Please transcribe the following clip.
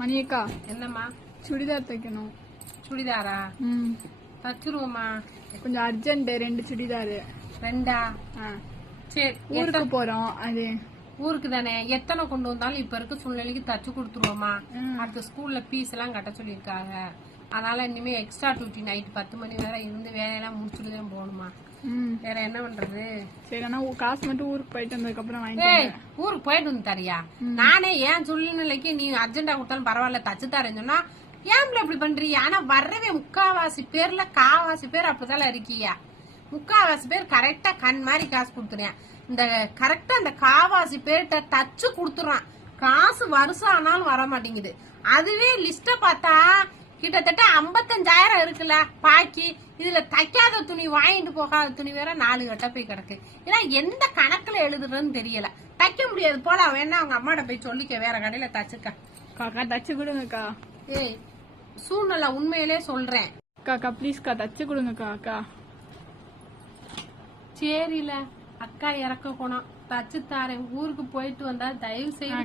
மணியக்கா என்னம்மா? சுடிதார் தைக்கணும். சுடிதாரா? தச்சுருவோம்மா. கொஞ்சம் அர்ஜென்ட் 2 சுடிதாரு. 2ஆ? சரி, ஊருக்கு போறோம். அது ஊருக்கு தானே, எத்தனை கொண்டு வந்தாலும் இப்ப இருக்க சூழ்நிலைக்கு தச்சு கொடுத்துருவோமா. அடுத்த ஸ்கூல்ல ஃபீஸ் எல்லாம் கட்ட சொல்லியிருக்காங்க. அதனால இனிமே எக்ஸ்ட்ரா டியூட்டி நைட் 10 மணி வரை இருந்து வேலையெல்லாம் முடிச்சுட்டு தான் போகணுமா. வேற என்ன பண்றது? சரி, ஆனா காசு மட்டும் ஊருக்கு போயிட்டு வந்ததுக்கு அப்புறம் வாங்கிட்டேன். ஊருக்கு போயிட்டு வந்து தரியா? நானே ஏன் சூழ்நிலைக்கு நீ அர்ஜென்டா கொடுத்தாலும் பரவாயில்ல தச்சு தரேன்னு சொன்னா ஏன் இப்படி பண்றீங்க? ஆனா வர்றவே முக்காவாசி பேர்ல காவாசி பேர் அப்படிதான் இருக்கியா. முக்காவாசி பேர் கரெக்டா கண் மாதிரி காசு கொடுத்துறேன். இந்த கரெக்டா அந்த காவாசி பேர்கிட்ட தச்சு கொடுத்துறான். காசு வருஷம் ஆனாலும் வர மாட்டேங்குது. அதுவே லிஸ்ட பார்த்தா கிட்டத்தட்ட 55,000 இருக்குல்ல பாக்கி. இதுல தைக்காத துணி வாங்கிட்டு போகாத துணி வேற 4 கட்ட போய் கிடக்கு. ஏன்னா எந்த கணக்குல எழுதுறதுன்னு தெரியல. தைக்க முடியாது போல. வேணா அவங்க அம்மாட்ட போய் சொல்லிக்க, வேற கடையில தச்சுக்க. காக்கா தச்சு கொடுங்கக்கா. ஏய், சூழ்நிலை உண்மையிலே சொல்றேன். காக்கா ப்ளீஸ்க்கா தச்சு கொடுங்கக்கா. அக்கா சரில, அக்கா இறக்க போனோம், தச்சு தாரேன். ஊருக்கு போயிட்டு வந்தா தயவு செய்து